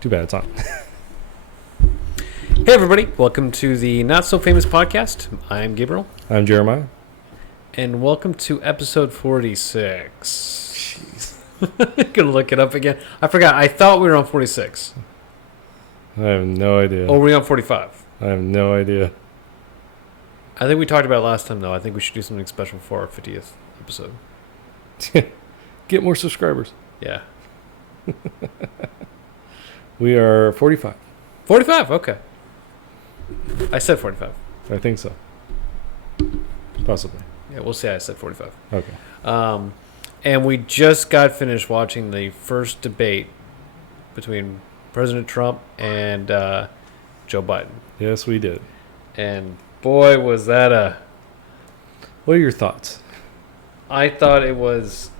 Too bad it's on. Hey everybody, welcome to the Not So Famous Podcast. I'm Gabriel. I'm Jeremiah. And welcome to episode 46. Jeez. Gonna look it up again. I forgot. I thought we were on 46. I have no idea. Or were we on 45? I have no idea. I think we talked about it last time, though. I think we should do something special for our 50th episode. Get more subscribers. Yeah. We are 45. 45, okay. I said 45. I think so. Possibly. Yeah, we'll say I said 45. Okay. And we just got finished watching the first debate between President Trump and Joe Biden. Yes, we did. And boy, was that a... What are your thoughts? I thought it was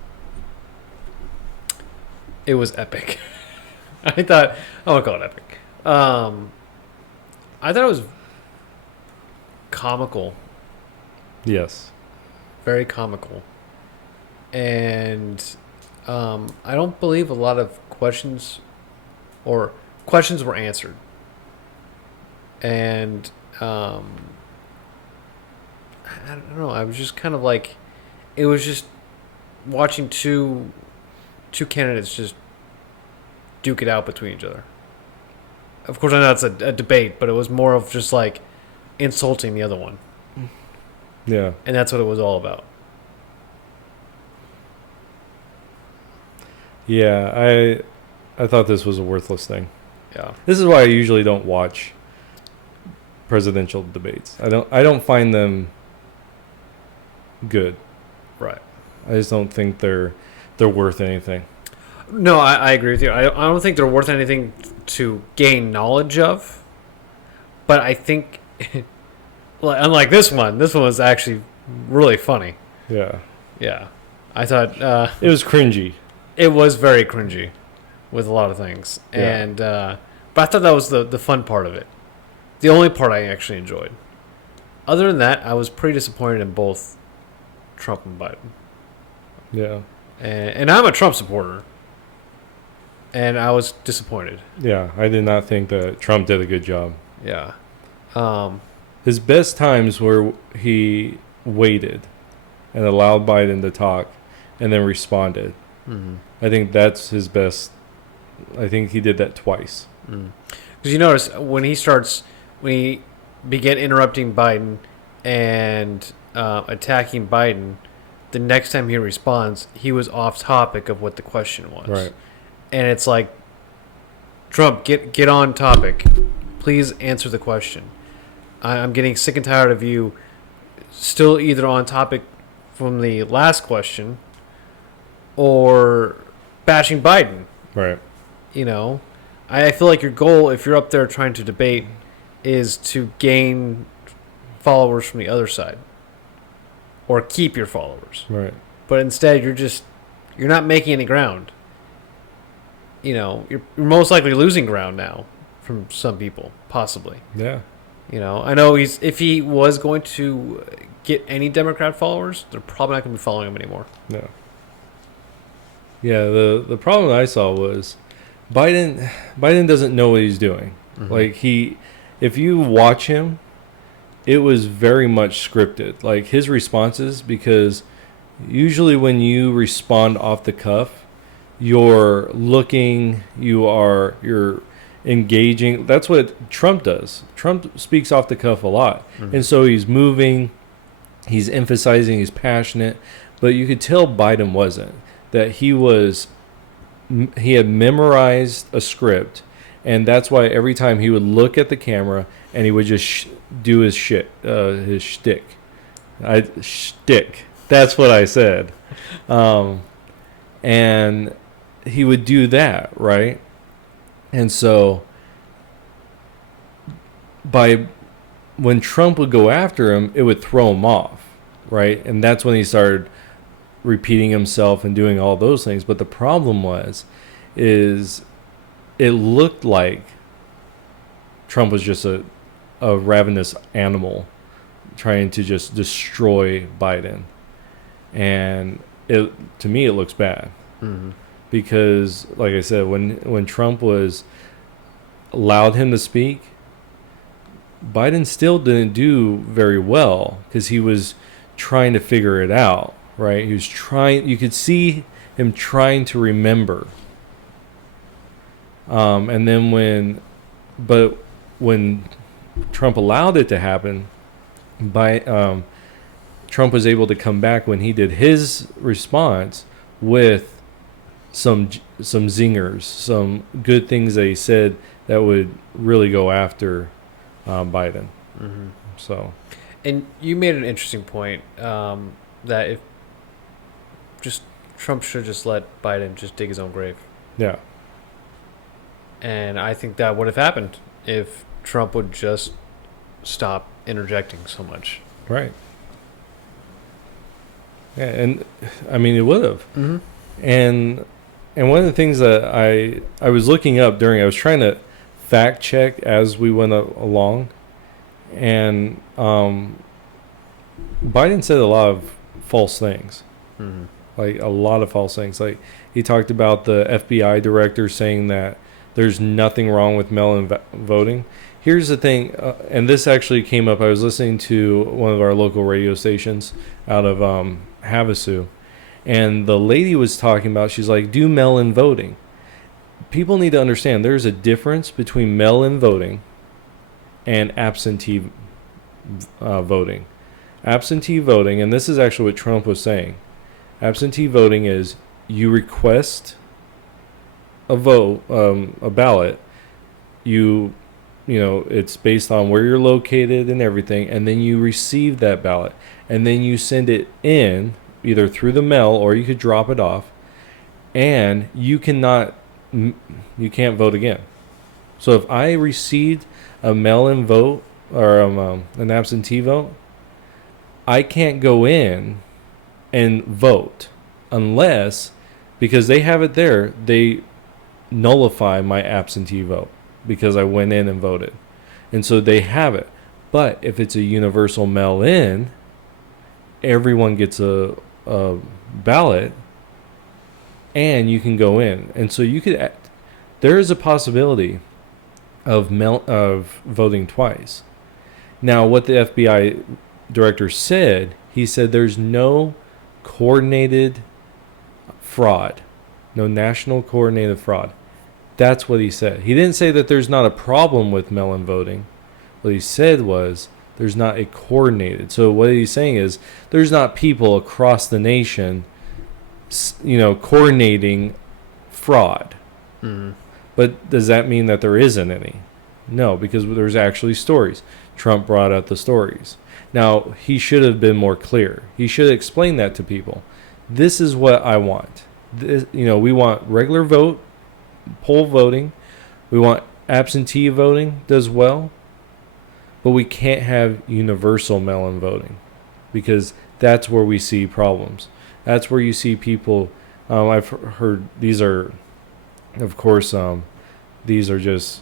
epic. I won't call it epic. I thought it was comical. Yes. Very comical. And I don't believe a lot of questions were answered. And I don't know. I was just kind of like, it was just watching two candidates just duke it out between each other. Of course, I know it's a debate, but it was more of just like insulting the other one. Yeah. And that's what it was all about. Yeah, I thought this was a worthless thing. Yeah. This is why I usually don't watch presidential debates. I don't find them good. Right. I just don't think they're worth anything. No, I agree with you. I don't think they're worth anything to gain knowledge of. But I think, unlike this one was actually really funny. Yeah. Yeah. I thought... it was cringy. It was very cringy with a lot of things. Yeah. And but I thought that was the fun part of it. The only part I actually enjoyed. Other than that, I was pretty disappointed in both Trump and Biden. Yeah. And I'm a Trump supporter. And I was disappointed. Yeah, I did not think that Trump did a good job. Yeah. His best times were he waited and allowed Biden to talk and then responded. Mm-hmm. I think that's his best. I think he did that twice. Because you notice when he began interrupting Biden and attacking Biden, the next time he responds, he was off topic of what the question was. Right. And it's like, Trump, get on topic. Please answer the question. I'm getting sick and tired of you still either on topic from the last question or bashing Biden. Right. You know, I feel like your goal, if you're up there trying to debate, is to gain followers from the other side or keep your followers. Right. But instead, you're not making any ground. You know, you're most likely losing ground now from some people, possibly. Yeah. You know, I know if he was going to get any Democrat followers, they're probably not going to be following him anymore. No. Yeah, the problem I saw was Biden doesn't know what he's doing. Mm-hmm. Like if you watch him, it was very much scripted. Like his responses, because usually when you respond off the cuff, you're looking, you're engaging. That's what Trump does. Trump speaks off the cuff a lot. Mm-hmm. And so he's moving, he's emphasizing, he's passionate, but you could tell Biden wasn't. That he had memorized a script, and that's why every time he would look at the camera and he would just do his shtick. Shtick. That's what I said. And he would do that, right? And so when Trump would go after him, it would throw him off, right? And that's when he started repeating himself and doing all those things. But the problem is it looked like Trump was just a ravenous animal trying to just destroy Biden. And to me, it looks bad. Mm-hmm. Because, like I said, when Trump was allowed him to speak, Biden still didn't do very well because he was trying to figure it out, right? He was trying, you could see him trying to remember. And then when Trump allowed it to happen, Trump was able to come back when he did his response with some zingers, some good things that he said that would really go after Biden. Mm-hmm. So, and you made an interesting point that if just Trump should just let Biden just dig his own grave. yeah, And I think that would have happened if Trump would just stop interjecting so much. right. Yeah, and I mean it would have. Mm-hmm. And one of the things that I was looking up I was trying to fact check as we went along, and Biden said a lot of false things, Mm-hmm. like a lot of false things. Like he talked about the FBI director saying that there's nothing wrong with mail-in voting. Here's the thing, and this actually came up. I was listening to one of our local radio stations out of Havasu, and the lady was talking about, she's like, do mail-in voting. People need to understand there's a difference between mail-in voting and absentee voting. Absentee voting, and this is actually what Trump was saying, absentee voting is you request a vote, a ballot, you know, it's based on where you're located and everything, and then you receive that ballot, and then you send it in either through the mail or you could drop it off, and you can't vote again. So if I received a mail-in vote or an absentee vote, I can't go in and vote unless, because they have it there, they nullify my absentee vote because I went in and voted. And so they have it. But if it's a universal mail-in, everyone gets a ballot and you can go in. And so you could, there is a possibility of voting twice. Now, what the FBI director said, he said there's no coordinated fraud, no national coordinated fraud. That's what he said. He didn't say that there's not a problem with mail-in voting. What he said was there's not a coordinated. So what he's saying is there's not people across the nation, coordinating fraud. Mm-hmm. But does that mean that there isn't any? No, because there's actually stories. Trump brought out the stories. Now, he should have been more clear. He should have explained that to people. This is what I want. We want regular poll voting. We want absentee voting as well. But we can't have universal mail-in voting because that's where we see problems. That's where you see people. I've heard these are, of course, these are just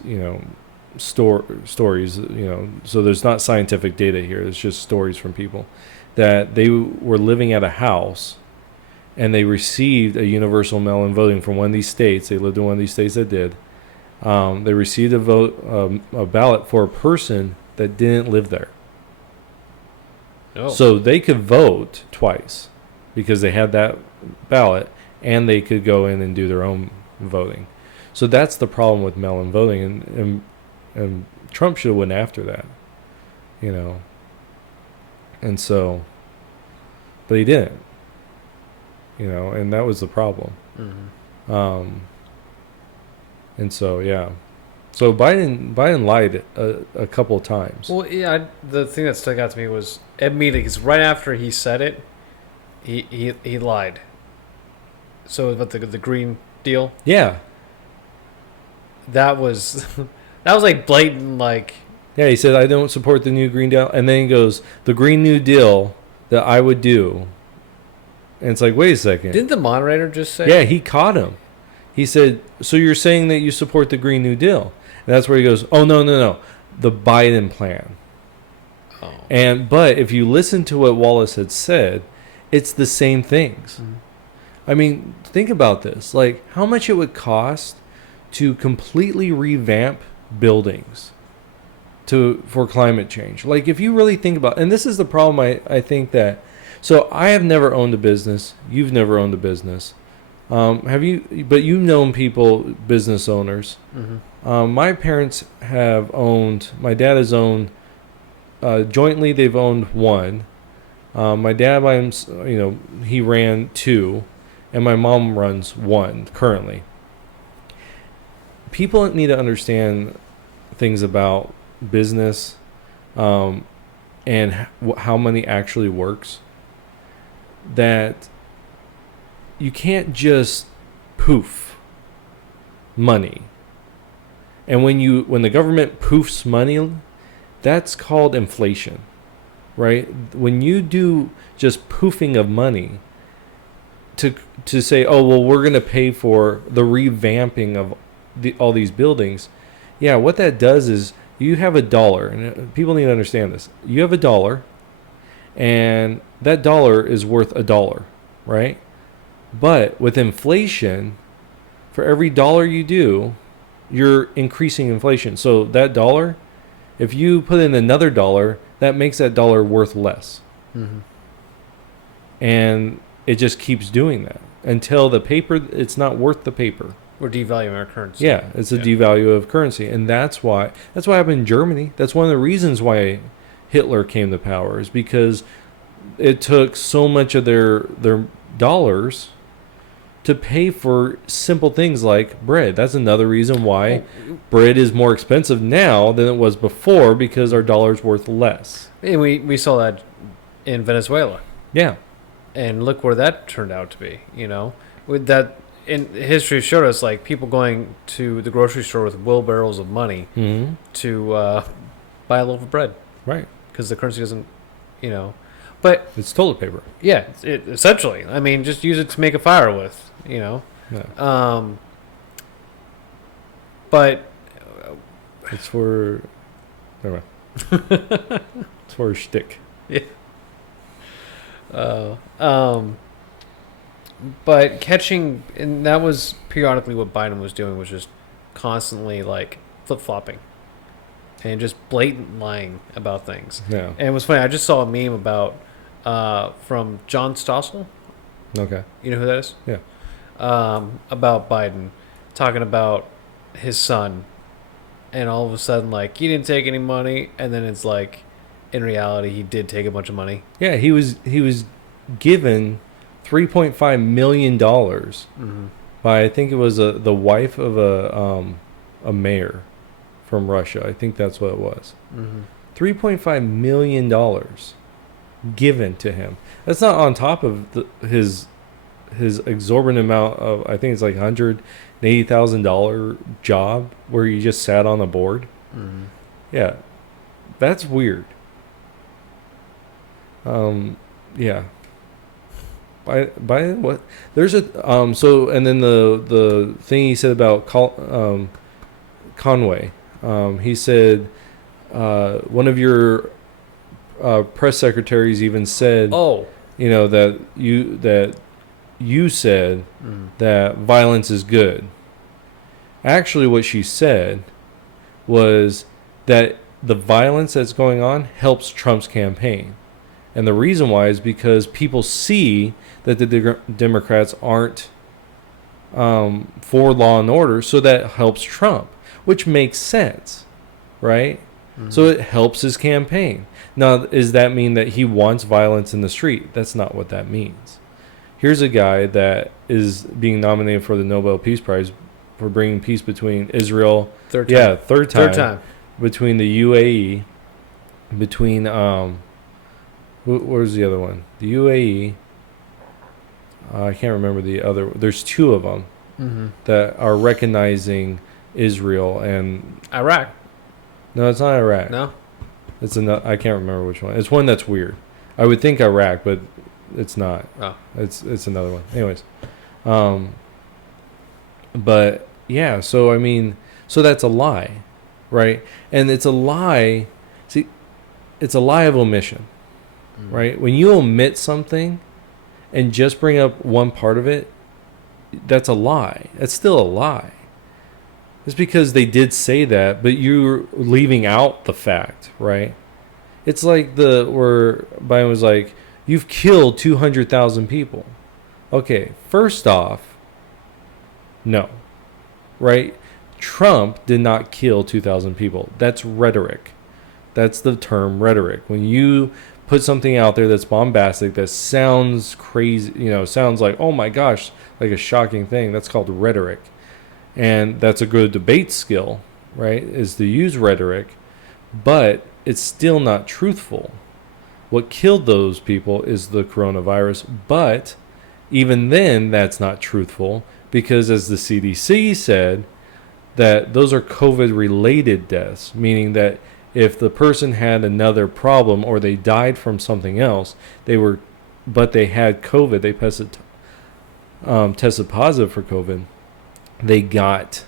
stories. So there's not scientific data here. It's just stories from people that they were living at a house and they received a universal mail-in voting from one of these states. They lived in one of these states that did. They received a ballot for a person that didn't live there. Oh. So they could vote twice because they had that ballot and they could go in and do their own voting. So that's the problem with mail-in voting, and Trump should have went after that, and so, but he didn't, and that was the problem. Mm-hmm. And so, yeah. So Biden lied a couple of times. Well, yeah, the thing that stuck out to me was Ed Meadly, because right after he said it, he lied. So about the Green Deal, Yeah. that was like blatant, like. Yeah, he said, I don't support the new Green Deal. And then he goes, the Green New Deal that I would do. And it's like, wait a second. Didn't the moderator just say? Yeah, he caught him. He said, so you're saying that you support the Green New Deal? And that's where he goes, oh, no. The Biden plan. Oh. But if you listen to what Wallace had said, it's the same things. Mm-hmm. I mean, think about this. Like, how much it would cost to completely revamp buildings for climate change. Like if you really think about, and this is the problem I think that, so I have never owned a business. You've never owned a business. Have you? But you've known people, business owners. My parents have owned. My dad has owned. Jointly, they've owned one. My dad, he ran two, and my mom runs one currently. People need to understand things about business, and how money actually works. That you can't just poof money. And when the government poofs money, that's called inflation, right? When you do just poofing of money to say, oh, well, we're going to pay for the revamping of all these buildings. Yeah, what that does is you have $1, and people need to understand this. You have $1, and that dollar is worth $1, right? But with inflation, for every dollar you do, you're increasing inflation. So that dollar, if you put in another dollar, that makes that dollar worth less. And it just keeps doing that until the paper, it's not worth the paper. We're devaluing our currency. Yeah, it's a devalue of currency. And that's what happened in Germany. That's one of the reasons why Hitler came to power, is because it took so much of their dollars to pay for simple things like bread. That's another reason why bread is more expensive now than it was before, because our dollar's worth less. And we saw that in Venezuela. Yeah. And look where that turned out to be, with that. In history showed us, like, people going to the grocery store with wheelbarrows of money to buy a loaf of bread. Right. Because the currency doesn't, But it's toilet paper. Yeah, essentially. I mean, just use it to make a fire with, Yeah. But it's for... Never mind. It's for a shtick. Yeah. But catching, and that was periodically what Biden was doing, was just constantly like flip-flopping and just blatant lying about things. Yeah. And it was funny, I just saw a meme about from John Stossel. Okay. You know who that is? Yeah. About Biden talking about his son, and all of a sudden, like, he didn't take any money, and then it's like, in reality, he did take a bunch of money. Yeah, he was given $3.5 million by, I think it was the wife of a mayor from Russia. I think that's what it was. $3.5 million given to him. That's not on top of his exorbitant amount of, I think it's like $180,000 job where he just sat on a board. Yeah, that's weird. Yeah. By what? There's a so, and then the thing he said about Conway, he said one of your press secretaries even said, that you said that violence is good. Actually, what she said was that the violence that's going on helps Trump's campaign. And the reason why is because people see that the Democrats aren't for law and order, so that helps Trump, which makes sense, right? So it helps his campaign. Now, does that mean that he wants violence in the street? That's not what that means. Here's a guy that is being nominated for the Nobel Peace Prize for bringing peace between Israel. Third time. Third time. Between the UAE, between where's the other one? The UAE. I can't remember the other. There's two of them that are recognizing Israel and Iraq. No, it's not Iraq. No, it's another. I can't remember which one. It's one that's weird. I would think Iraq, but it's not. Oh, it's another one. Anyways, but yeah. So I mean, so that's a lie, right? And it's a lie. See, it's a lie of omission. Right? When you omit something and just bring up one part of it, that's a lie. That's still a lie. It's because they did say that, but you're leaving out the fact, right? It's like where Biden was like, "You've killed 200,000 people." Okay, first off, no, right? Trump did not kill 2,000 people. That's rhetoric. That's the term rhetoric. When you put something out there that's bombastic, that sounds crazy, sounds like, oh my gosh, like a shocking thing, that's called rhetoric. And that's a good debate skill, right? Is to use rhetoric, but it's still not truthful. What killed those people is the coronavirus, but even then, that's not truthful because, as the CDC said, that those are COVID related deaths, meaning that if the person had another problem or they died from something else, but they had COVID, they tested positive for COVID, they got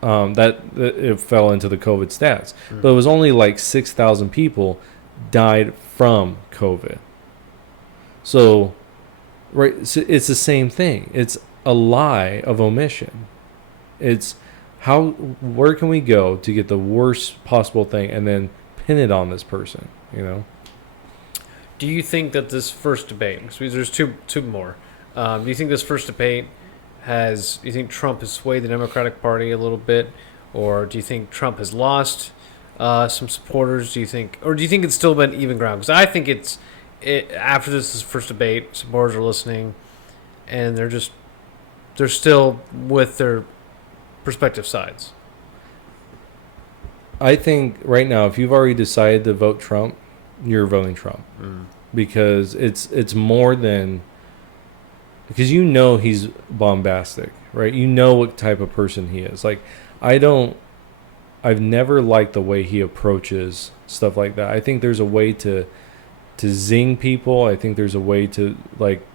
that it fell into the COVID stats. Mm. But it was only like 6,000 people died from COVID. So, right, so it's the same thing. It's a lie of omission. It's where can we go to get the worst possible thing and then pin it on this person, Do you think that this first debate, because there's two more, do you think this first debate do you think Trump has swayed the Democratic Party a little bit, or do you think Trump has lost some supporters? Do you think it's still been even ground? Because I think after this first debate, supporters are listening, and they're still with their respective sides. I think right now, if you've already decided to vote Trump, you're voting Trump because it's more than because he's bombastic, right? You know what type of person he is. Like I've never liked the way he approaches stuff like that. I think there's a way to zing people. I think there's a way to like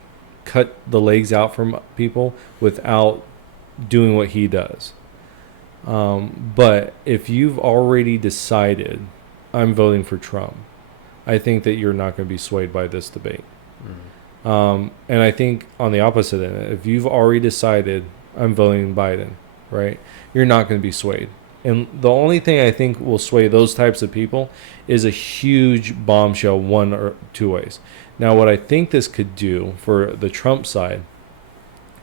cut the legs out from people without doing what he does. But if you've already decided I'm voting for Trump, I think that you're not going to be swayed by this debate. And I think on the opposite end, if you've already decided I'm voting Biden, right, you're not going to be swayed. And the only thing I think will sway those types of people is a huge bombshell one or two ways. Now, what I think this could do for the Trump side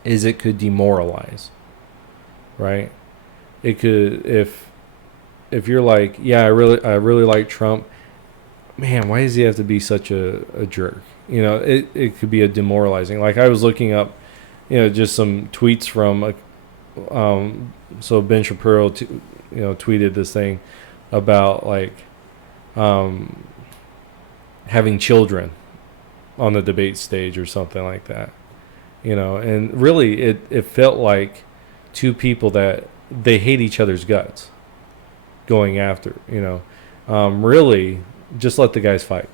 is it could demoralize, right? It could, if you're like, yeah, I really like Trump, man, why does he have to be such a jerk? It could be a demoralizing. Like I was looking up, just some tweets from, so Ben Shapiro, tweeted this thing about like, having children on the debate stage or something like that, and really it felt like two people that they hate each other's guts going after, really just let the guys fight.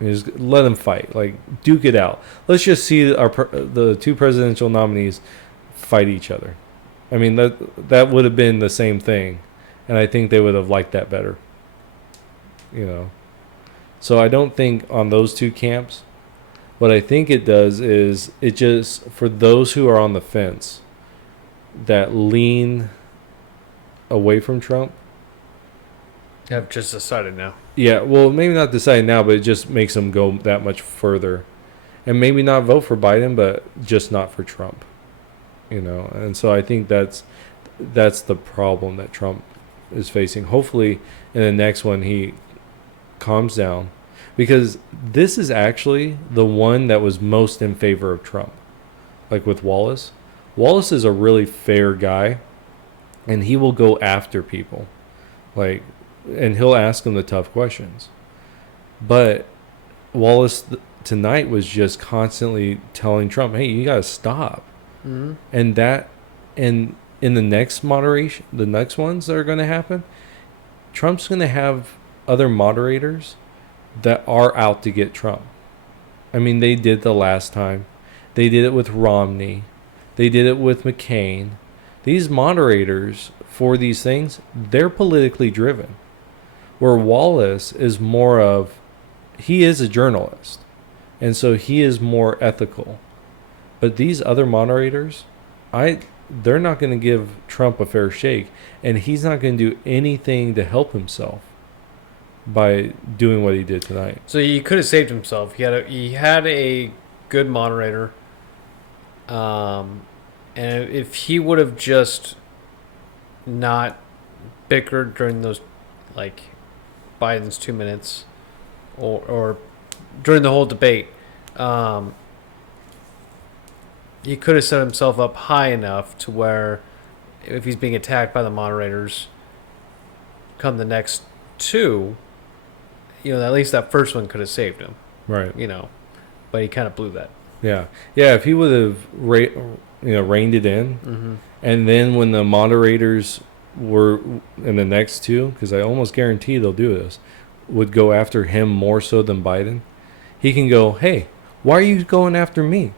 Just let them fight, like duke it out. Let's just see the two presidential nominees fight each other. I mean, that would have been the same thing, and I think they would have liked that better. So I don't think on those two camps. What I think it does is it just, for those who are on the fence that lean away from Trump. I've just decided now. Yeah, well, maybe not decide now, but it just makes them go that much further. And maybe not vote for Biden, but just not for Trump. And so I think that's the problem that Trump is facing. Hopefully in the next one he calms down, because this is actually the one that was most in favor of Trump. Like with Wallace. Wallace is a really fair guy, and he will go after people. And he'll ask them the tough questions. But Wallace tonight was just constantly telling Trump, hey, you got to stop. Mm-hmm. And in the next moderation, the next ones that are going to happen, Trump's going to have other moderators that are out to get Trump. I mean, they did the last time. They did it with Romney. They did it with McCain. These moderators for these things, they're politically driven. Where Wallace is more of, he is a journalist. And so he is more ethical. But these other moderators, I they're not going to give Trump a fair shake, and he's not going to do anything to help himself by doing what he did tonight. So he could have saved himself. He had a good moderator. And if he would have just not bickered during those, like, Biden's 2 minutes, or during the whole debate, he could have set himself up high enough to where, if he's being attacked by the moderators, come the next two, at least that first one could have saved him. Right. But he kind of blew that. Yeah. Yeah. If he would have, reined it in, Mm-hmm. and then when the moderators were in the next two, because I almost guarantee they'll do this, would go after him more so than Biden, he can go, hey, why are you going after me?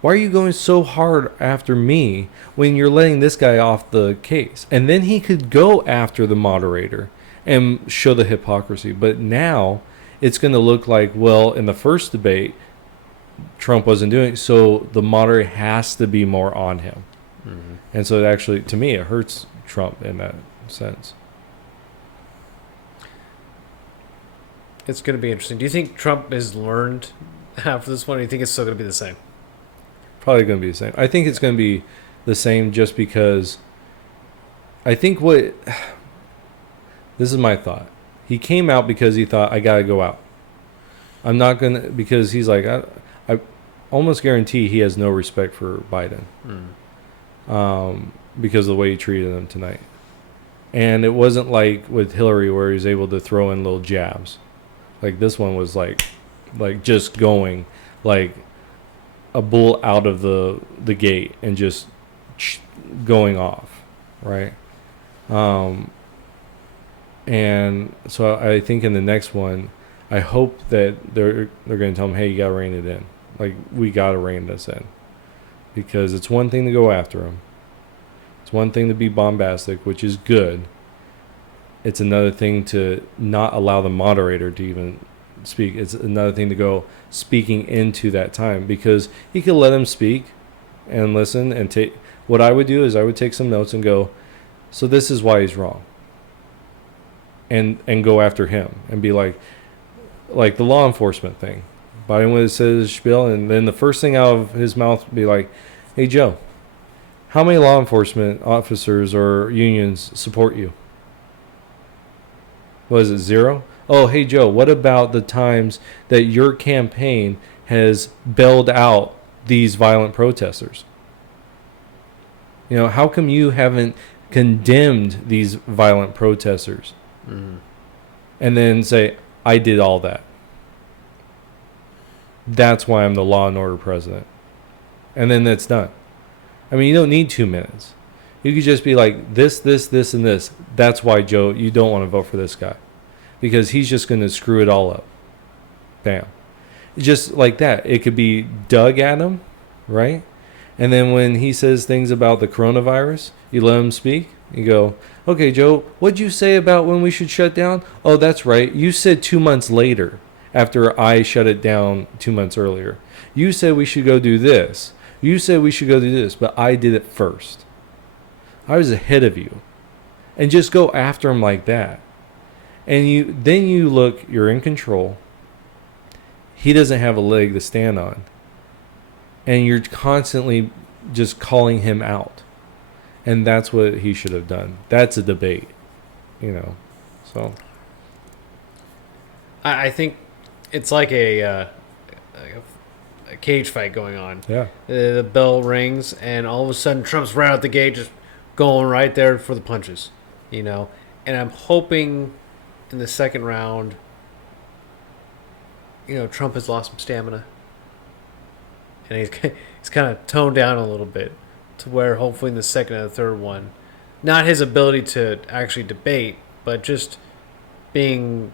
Why are you going so hard after me when you're letting this guy off the case? And then he could go after the moderator and show the hypocrisy. But now it's going to look like, well, in the first debate, Trump wasn't doing it, so the moderator has to be more on him. Mm-hmm. And so it actually, to me, it hurts Trump in that sense. It's going to be interesting. Do you think Trump has learned after this one, or do you think it's still going to be the same? Probably going to be the same. I think it's going to be the same just because I think this is my thought. He came out because he thought, I got to go out. I'm not going to, because he's like, I almost guarantee he has no respect for Biden. Because of the way he treated him tonight. And it wasn't like with Hillary where he was able to throw in little jabs. Like this one was like just going like a bull out of the gate and just going off, right? And so I think in the next one, I hope that they're going to tell him, hey, you got to rein it in. Like, we got to rein this in. Because it's one thing to go after him. It's one thing to be bombastic, which is good. It's another thing to not allow the moderator to even speak. It's another thing to go speaking into that time. Because he could let him speak and listen and take... What I would do is I would take some notes and go, so this is why he's wrong. And go after him and be like the law enforcement thing. Biden would say his spiel, and then the first thing out of his mouth would be like, hey, Joe, how many law enforcement officers or unions support you? Was it 0? Oh, hey, Joe, what about the times that your campaign has bailed out these violent protesters? How come you haven't condemned these violent protesters? Mm-hmm. And then say, I did all that. That's why I'm the law and order president. And then that's done. I mean, you don't need 2 minutes. You could just be like, this, and this. That's why, Joe, you don't want to vote for this guy. Because he's just going to screw it all up. Bam. Just like that. It could be dug at him, right? And then when he says things about the coronavirus, you let him speak. You go, okay, Joe, what'd you say about when we should shut down? Oh, that's right. You said 2 months later after I shut it down 2 months earlier. You said we should go do this. You said we should go do this, but I did it first. I was ahead of you. And just go after him like that. And then you look, you're in control. He doesn't have a leg to stand on. And you're constantly just calling him out. And that's what he should have done. That's a debate, so. I think it's like a cage fight going on. Yeah. The bell rings, and all of a sudden Trump's right out the gate, just going right there for the punches, And I'm hoping in the second round, Trump has lost some stamina. And he's kind of toned down a little bit to where hopefully in the second and the third one, not his ability to actually debate, but just being,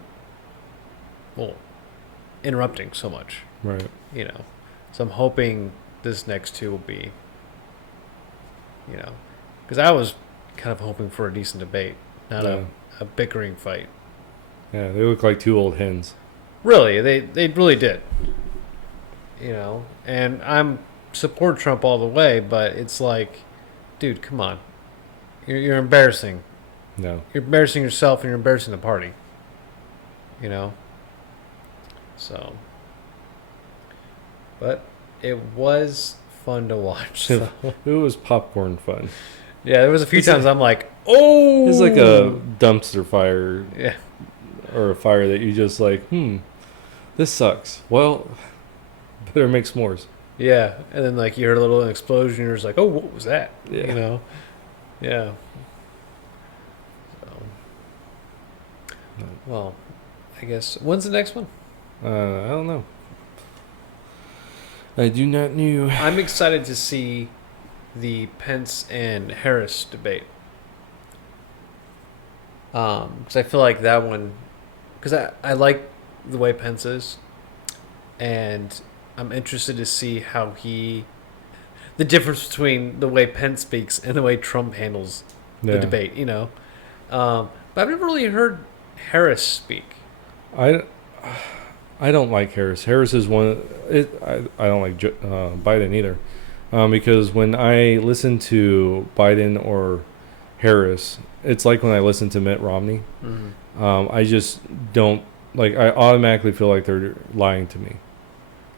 interrupting so much. Right. So I'm hoping this next two will be, because I was kind of hoping for a decent debate, not a bickering fight. Yeah, they look like two old hens. Really, they really did. And I'm support Trump all the way, but it's like dude, come on. You're embarrassing. No. You're embarrassing yourself and you're embarrassing the party. You know? So. But it was fun to watch. So. It was popcorn fun. Yeah, there was a few It's times like- I'm like, oh! It's like a dumpster fire Yeah. or a fire that you just like, this sucks. Well, better make s'mores. Yeah. And then, like, you heard a little explosion. You're just like, oh, what was that? Yeah. You know? Yeah. So. Well, I guess. When's the next one? I don't know. I do not know. I'm excited to see the Pence and Harris debate. Because I feel like that one, because I like the way Pence is, and I'm interested to see how the difference between the way Pence speaks and the way Trump handles the debate, you know. But I've never really heard Harris speak. I don't like Harris. Harris is one. I don't like Biden either, because when I listen to Biden or Harris, it's like when I listen to Mitt Romney. Mm-hmm. I just don't like. I automatically feel like they're lying to me.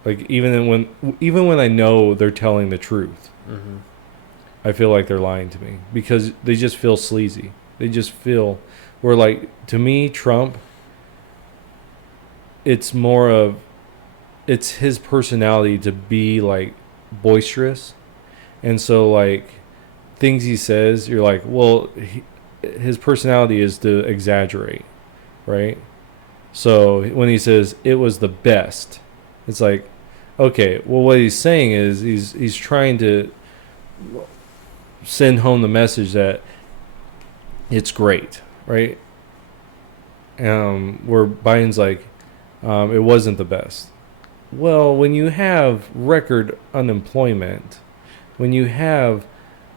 Like even when I know they're telling the truth, Mm-hmm. I feel like they're lying to me because they just feel sleazy. They just feel where like to me Trump. It's more of it's his personality to be like boisterous, and so like things he says, you're like, well, his personality is to exaggerate, right? So when he says it was the best, it's like, okay, well, what he's saying is he's trying to send home the message that it's great, right? Where Biden's like, it wasn't the best. Well, when you have record unemployment, when you have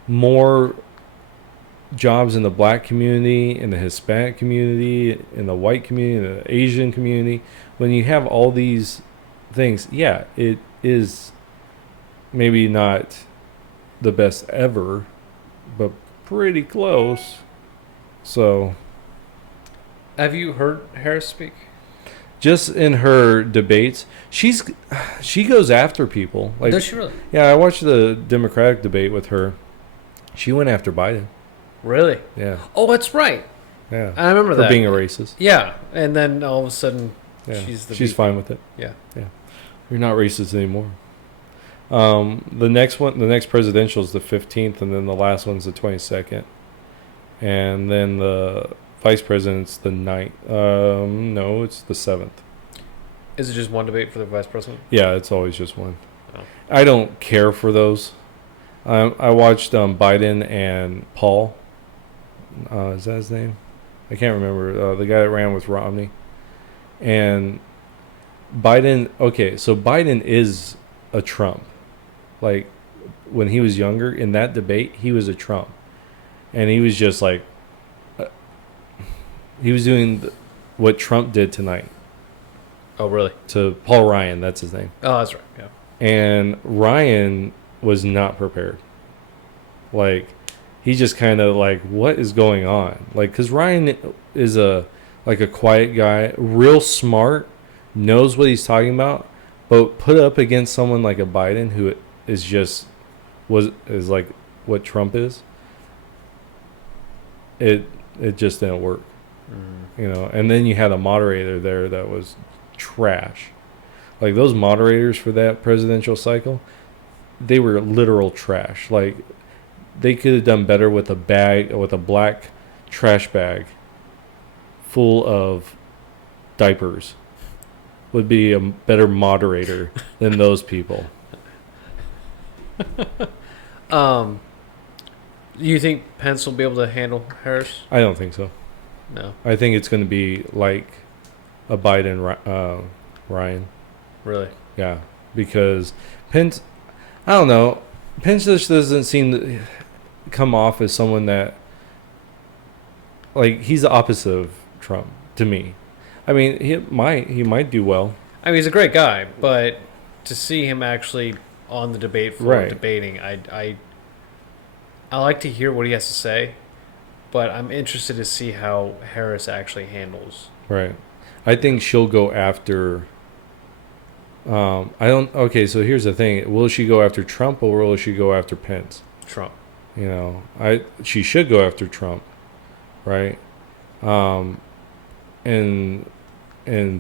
more jobs in the black community, in the Hispanic community, in the white community, in the Asian community, when you have all these things, yeah, it is maybe not the best ever, but pretty close. So, Have you heard Harris speak? just in her debates, she goes after people. Like, Does she really? yeah, I watched the Democratic debate with her. She went after Biden. Really? Yeah, Oh, that's right. yeah. I remember For that. being a racist. Yeah, and then all of a sudden, Yeah, she's the she's VP. fine with it. Yeah. You're not racist anymore. The next presidential is the 15th, and then the last one's the 22nd, and then the vice president's the 9th. No, it's the 7th. Is it just one debate for the vice president? Yeah, it's always just one. Oh. I don't care for those. I watched Biden and Paul. Is that his name? I can't remember. The guy that ran with Romney. And Biden. Okay, so Biden is a Trump. Like when he was younger in that debate, he was a Trump, and he was just like he was doing what Trump did tonight Oh, really? to Paul Ryan. That's his name. Oh, that's right. Yeah. And Ryan was not prepared. Like, he just kind of like, what is going on? Like, because Ryan is a quiet guy, real smart, knows what he's talking about, but put up against someone like a Biden who is like what Trump is. It just didn't work, Mm-hmm. you know. And then you had a moderator there that was trash. Like those moderators for that presidential cycle, they were literal trash. Like they could have done better with a black trash bag full of diapers. Would be a better moderator than those people. Do you think Pence will be able to handle Harris? I don't think so. No, I think it's going to be like a Biden Ryan. really. Yeah, because Pence, I don't know. Pence just doesn't seem to come off as someone that, like, he's the opposite of Trump to me. I mean, he might do well. I mean, he's a great guy, but to see him actually on the debate floor Right. debating, I I like to hear what he has to say, but I'm interested to see how Harris actually handles Right. I think she'll go after. I don't. Okay, so here's the thing: will she go after Trump or will she go after Pence? Trump. She should go after Trump, right? Um, and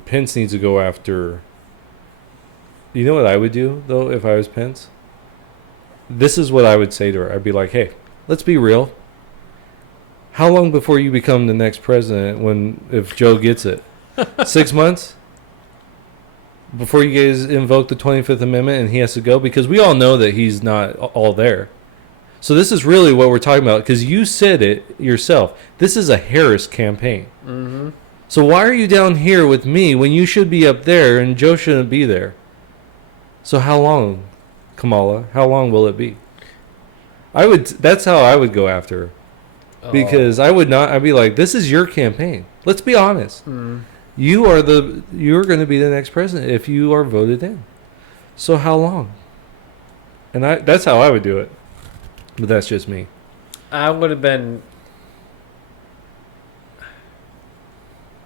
Pence needs to go after. You know what I would do though if I was Pence? This is what I would say to her. I'd be like, "Hey, let's be real. How long before you become the next president? If Joe gets it, 6 months before you guys invoke the 25th Amendment and he has to go because we all know that he's not all there. So this is really what we're talking about because you said it yourself. This is a Harris campaign. Mm-hmm. So why are you down here with me when you should be up there and Joe shouldn't be there? So how long, Kamala? How long will it be? That's how I would go after her. Because I would not. I'd be like, this is your campaign. Let's be honest. Mm. You're going to be the next president if you are voted in. So how long? And that's how I would do it. But that's just me. I would have been.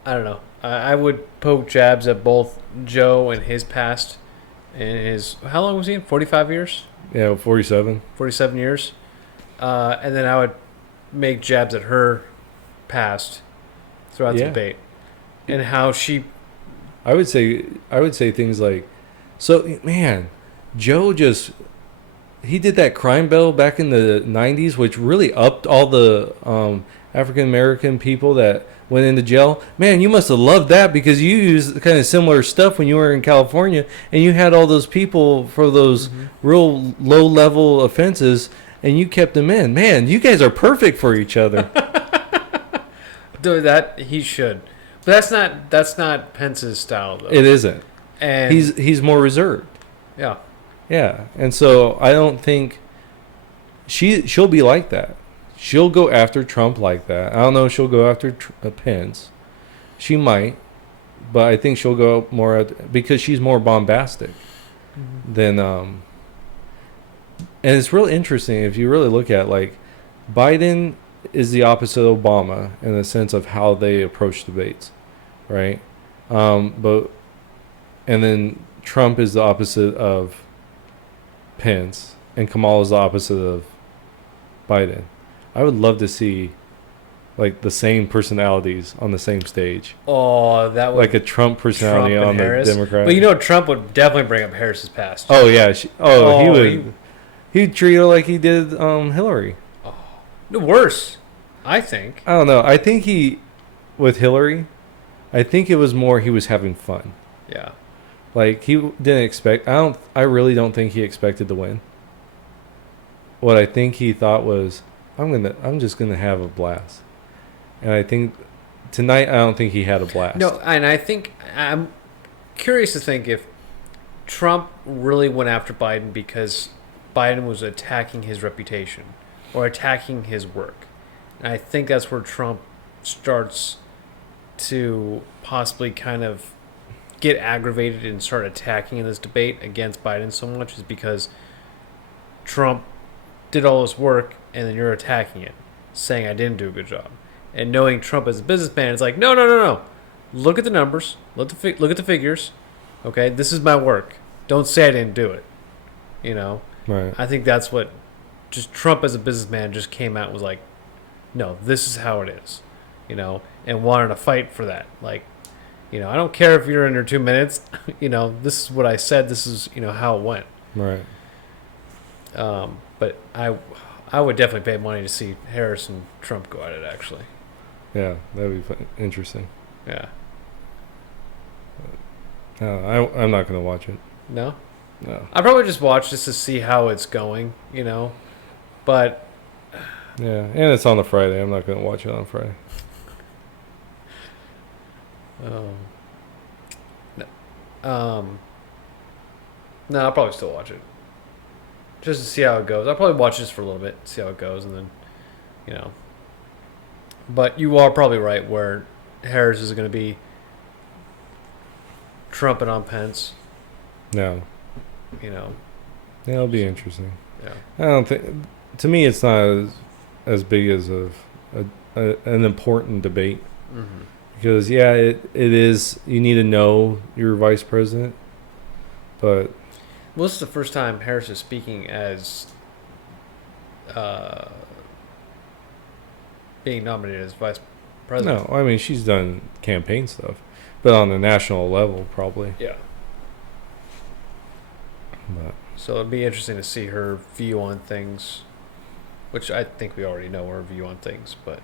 I don't know. I would poke jabs at both Joe and his past, and his how long was he in? 45 years. Yeah, 47. 47 years, and then I would make jabs at her past throughout the debate, and how she. I would say things like, so man, Joe he did that crime bill back in the 90s, which really upped all the African American people that went into jail. Man, you must have loved that because you used kind of similar stuff when you were in California, and you had all those people for those real low level offenses, and you kept them in. Man, you guys are perfect for each other. Dude, that he should, but that's not Pence's style though. It isn't. And he's more reserved. Yeah. Yeah, and so I don't think she'll be like that. She'll go after Trump like that. I don't know if she'll go after Pence. She might, but I think she'll go more because she's more bombastic than. And it's real interesting if you really look at like Biden is the opposite of Obama in the sense of how they approach debates, right? And then Trump is the opposite of Pence, and Kamala is the opposite of Biden. I would love to see like the same personalities on the same stage. Oh, that would like a Trump personality on Harris. The Democrat. But you know, Trump would definitely bring up Harris's past. Oh yeah, he would. He'd treat her like he did Hillary. Oh, no, worse, I think. I don't know. I think with Hillary, I think it was more he was having fun. Yeah. Like he didn't expect. I really don't think he expected to win. What I think he thought was, I'm just gonna have a blast. And I think tonight I don't think he had a blast. No, and I think I'm curious to think if Trump really went after Biden because Biden was attacking his reputation or attacking his work. And I think that's where Trump starts to possibly kind of get aggravated and start attacking in this debate against Biden so much is because Trump did all this work and then you're attacking it, saying I didn't do a good job. And knowing Trump as a businessman, it's like, no. Look at the numbers. Look at the figures. Okay, this is my work. Don't say I didn't do it. You know? Right. I think that's what just Trump as a businessman just came out and was like, no, this is how it is. You know? And wanted to fight for that. Like, you know, I don't care if you're under 2 minutes. You know, this is what I said. This is, you know, how it went. Right. But I would definitely pay money to see Harris and Trump go at it, actually. Yeah, that would be fun. Interesting. Yeah. I'm not going to watch it. No? No. I probably just watch just to see how it's going, you know? But... Yeah, and it's on a Friday. I'm not going to watch it on Friday. No, I'll probably still watch it. Just to see how it goes. I'll probably watch this for a little bit, see how it goes, and then, you know. But you are probably right where Harris is going to be trumping on Pence. No. You know. Yeah, it'll be interesting. Yeah. I don't think to me, it's not as big as an important debate. Mm-hmm. Because it is. You need to know your vice president, but Well, this is the first time Harris is speaking as being nominated as vice president. no. I mean, she's done campaign stuff, but on the national level, probably. Yeah. But So it'd be interesting to see her view on things, which I think we already know her view on things, but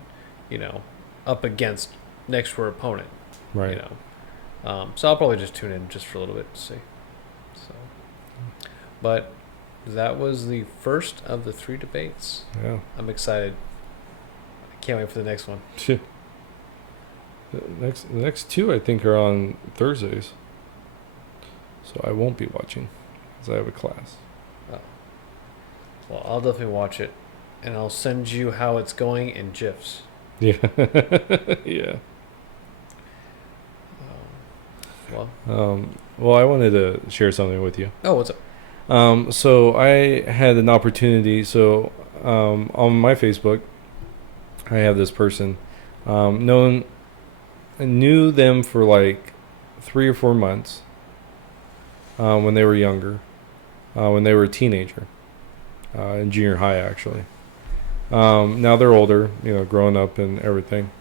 up against next to her opponent. right. So I'll probably just tune in just for a little bit to see. So, but that was the first of the 3 debates. Yeah. I'm excited. I can't wait for the next one. The next 2 I think are on Thursdays, so I won't be watching because I have a class. Well, I'll definitely watch it, and I'll send you how it's going in GIFs. Yeah. Yeah. Well, I wanted to share something with you. Oh, what's up? So I had an opportunity. So on my Facebook, I have this person. I knew them for like 3 or 4 months when they were younger, when they were a teenager, in junior high actually. Now they're older, growing up and everything.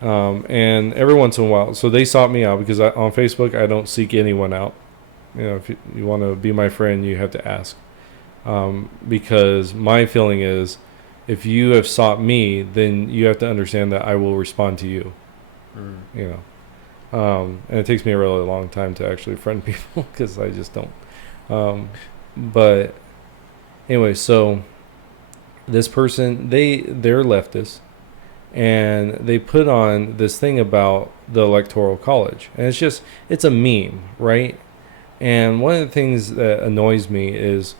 And every once in a while, so they sought me out because on Facebook I don't seek anyone out. If you want to be my friend, you have to ask. Because my feeling is, if you have sought me, then you have to understand that I will respond to you. And it takes me a really long time to actually friend people because I just don't. But anyway, so this person, they're leftist. And they put on this thing about the Electoral College. And it's a meme, right? And one of the things that annoys me is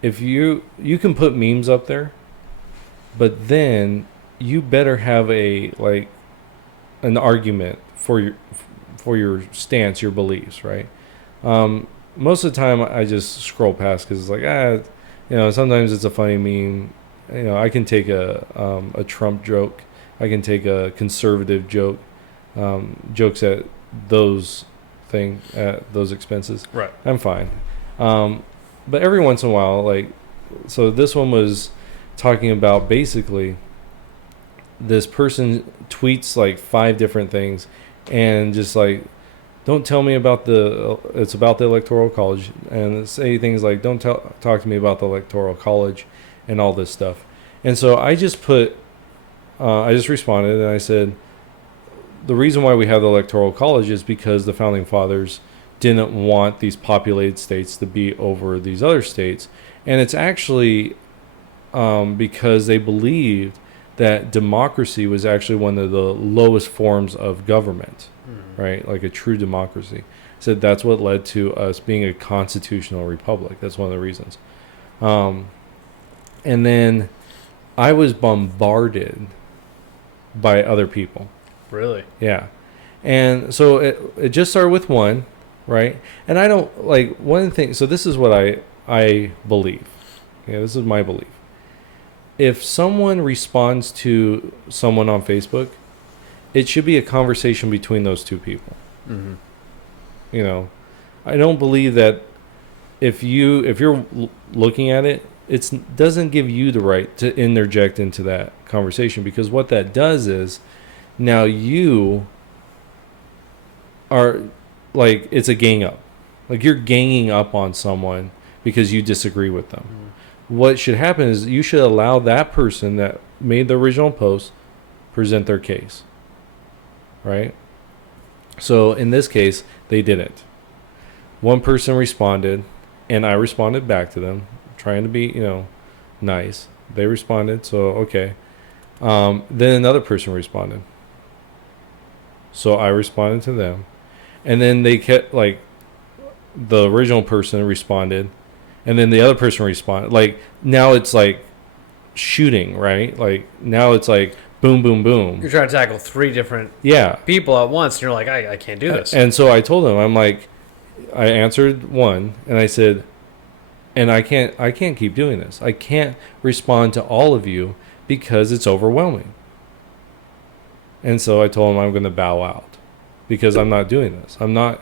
if you can put memes up there, but then you better have an argument for your stance, your beliefs, right? Most of the time I just scroll past because it's like, sometimes it's a funny meme. I can take a Trump joke. I can take a conservative joke, jokes at those expenses. Right. I'm fine. But every once in a while, so this one was talking about basically this person tweets like 5 different things and just like, don't tell me about it's about the Electoral College, and say things like, don't talk to me about the Electoral College and all this stuff. And so I just responded and I said, the reason why we have the Electoral College is because the Founding Fathers didn't want these populated states to be over these other states. And it's actually because they believed that democracy was actually one of the lowest forms of government, right? Like a true democracy. So that's what led to us being a constitutional republic. That's one of the reasons. And then I was bombarded by other people. Really? Yeah. And so it just started with one, right? And I don't one of the things, so this is what I believe. Yeah, this is my belief. If someone responds to someone on Facebook, it should be a conversation between those 2 people. Mm-hmm. I don't believe that if you're looking at it, it doesn't give you the right to interject into that conversation, because what that does is now you are it's a gang up. You're ganging up on someone because you disagree with them. What should happen is you should allow that person that made the original post present their case. Right? So in this case, they didn't. One person responded, and I responded back to them, trying to be, nice. They responded, so okay. Then another person responded. So I responded to them. And then they kept, the original person responded, and then the other person responded. Now it's shooting, right? Now it's boom, boom, boom. You're trying to tackle 3 different people at once, and you're like, I can't do this. And so I told them, I answered one, and I said, And I can't keep doing this. I can't respond to all of you because it's overwhelming. And so I told him I'm going to bow out because I'm not doing this. I'm not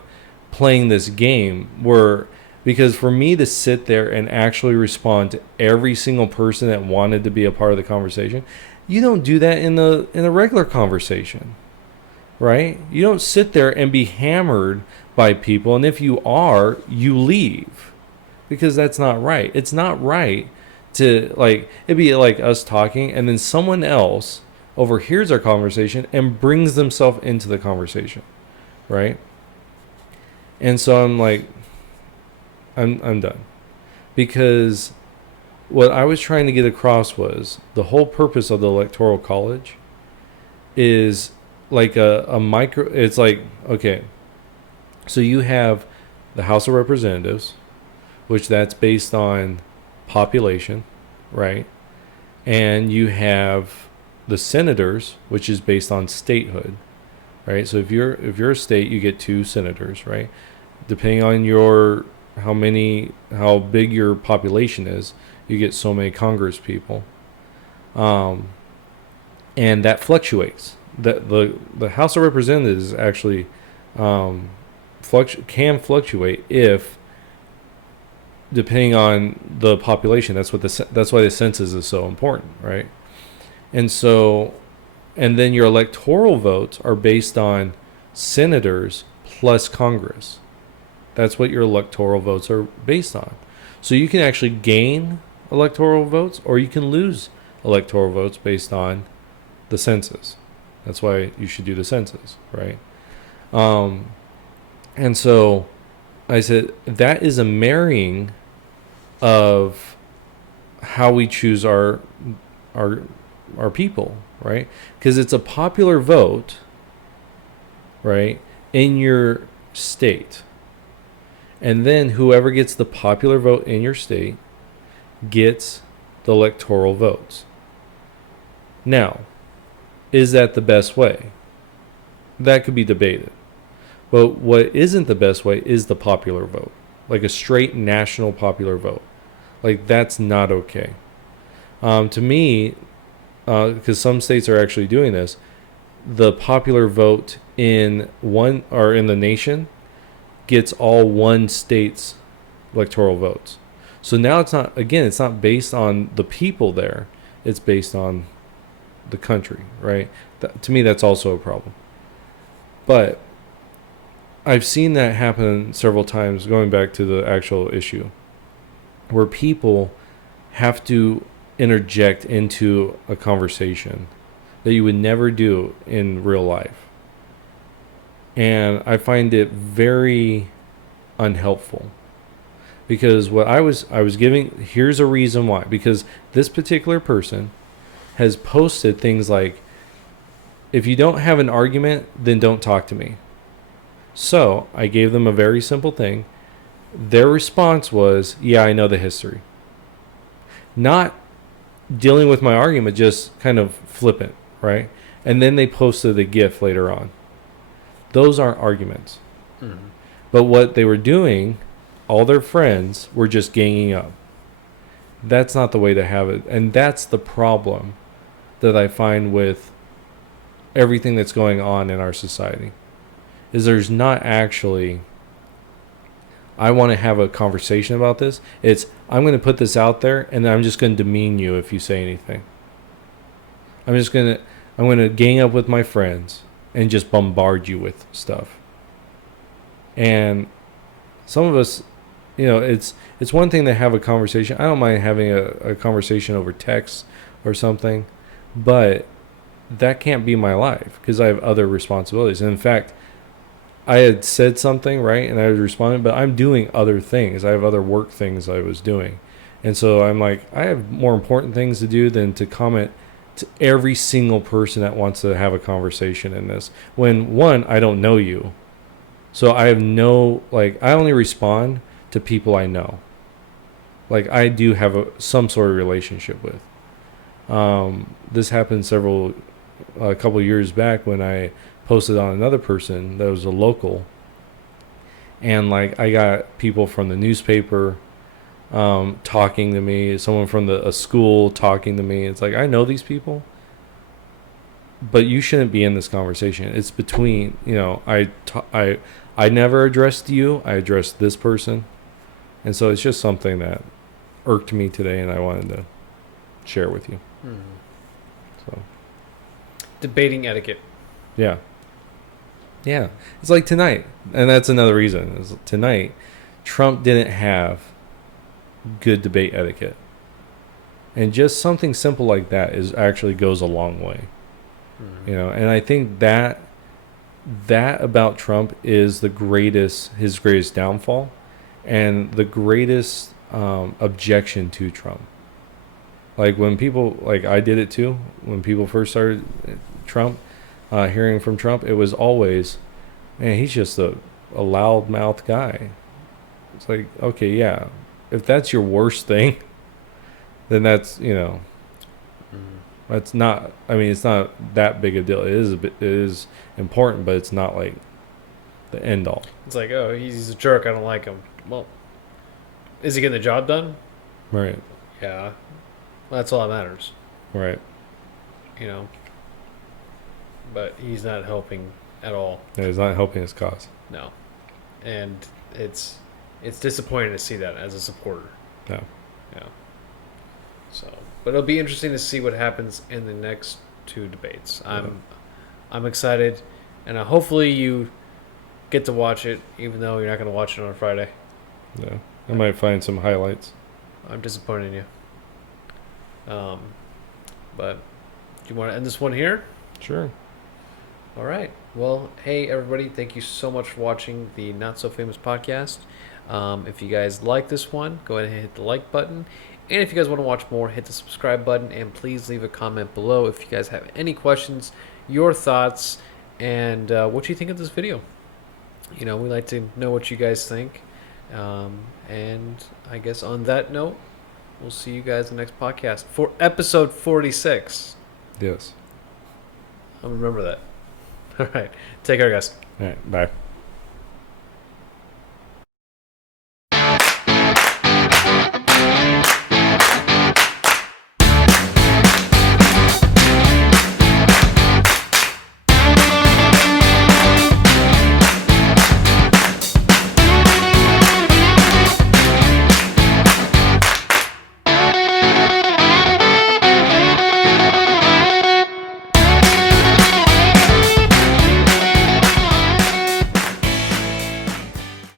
playing this game where, because for me to sit there and actually respond to every single person that wanted to be a part of the conversation, you don't do that in a regular conversation, right? You don't sit there and be hammered by people, and if you are, you leave, because that's not right. It's not right to, like, it'd be like us talking and then someone else overhears our conversation and brings themselves into the conversation, right? And so I'm like, I'm done, because what I was trying to get across was the whole purpose of the Electoral College is like a micro. It's like, okay, so you have the House of Representatives, which that's based on population, right? And you have the senators, which is based on statehood, right? So if you're a state, you get 2 senators, right? Depending on how big your population is, you get so many Congress people, and that fluctuates. The House of Representatives actually can fluctuate if, depending on the population. That's why the census is so important, right? And so, and then your electoral votes are based on senators plus Congress. That's what your electoral votes are based on. So you can actually gain electoral votes, or you can lose electoral votes based on the census. That's why you should do the census, right? And so I said that is a marrying of how we choose our people, right? Because it's a popular vote, right, in your state. And then whoever gets the popular vote in your state gets the electoral votes. Now, is that the best way? That could be debated. But what isn't the best way is the popular vote, like a straight national popular vote. Like, that's not okay. To me, because some states are actually doing this, the popular vote in the nation gets all one state's electoral votes. So now it's not based on the people there. It's based on the country, right? To me, that's also a problem. But I've seen that happen several times, going back to the actual issue, where people have to interject into a conversation that you would never do in real life. And I find it very unhelpful, because what I was giving, here's a reason why, because this particular person has posted things like, if you don't have an argument, then don't talk to me. So I gave them a very simple thing. Their response was, yeah, I know the history. Not dealing with my argument, just kind of flippant, right? And then they posted a GIF later on. Those aren't arguments. Mm-hmm. But what they were doing, all their friends were just ganging up. That's not the way to have it. And that's the problem that I find with everything that's going on in our society, is there's not actually, I want to have a conversation about this. It's, I'm going to put this out there, and then I'm just going to demean you if you say anything. I'm going to gang up with my friends and just bombard you with stuff. And some of us, it's one thing to have a conversation. I don't mind having a conversation over text or something, but that can't be my life, because I have other responsibilities. And in fact, I had said something, right, and I was responding, but I'm doing other things. I have other work things I was doing. And so I'm like, I have more important things to do than to comment to every single person that wants to have a conversation in this. When, one, I don't know you. So I have I only respond to people I know. Like, I do have some sort of relationship with. This happened a couple years back when I posted on another person that was a local, and I got people from the newspaper, talking to me, someone from a school talking to me. It's like, I know these people, but you shouldn't be in this conversation. It's between, I never addressed you. I addressed this person. And so it's just something that irked me today, and I wanted to share with you. Hmm. So, Debating etiquette. yeah. Yeah. It's like tonight. And that's another reason. Is tonight, Trump didn't have good debate etiquette. And just something simple like that actually goes a long way. Hmm. And I think that about Trump is his greatest downfall, and the greatest objection to Trump. Like when people, like I did it too, when people first started hearing from Trump, it was always, man, he's just a loudmouth guy. It's like, okay, yeah, if that's your worst thing, then that's, that's not, I mean, it's not that big a deal. It is important, but it's not like the end all. It's like, oh, he's a jerk. I don't like him. Well, is he getting the job done? Right. Yeah. Well, that's all that matters. Right. But he's not helping at all. Yeah, he's not helping his cause. No. And it's disappointing to see that as a supporter. Yeah. Yeah. So, but it'll be interesting to see what happens in the next two debates. I'm excited, and hopefully you get to watch it, even though you're not going to watch it on Friday. Yeah. I might find some highlights. I'm disappointed in you. But do you want to end this one here? Sure. All right. Well, hey, everybody. Thank you so much for watching the Not So Famous podcast. If you guys like this one, go ahead and hit the like button. And if you guys want to watch more, hit the subscribe button. And please leave a comment below if you guys have any questions, your thoughts, and what you think of this video. We'd like to know what you guys think. And I guess on that note, we'll see you guys in the next podcast for episode 46. Yes. I'll remember that. All right. Take care, guys. All right. Bye.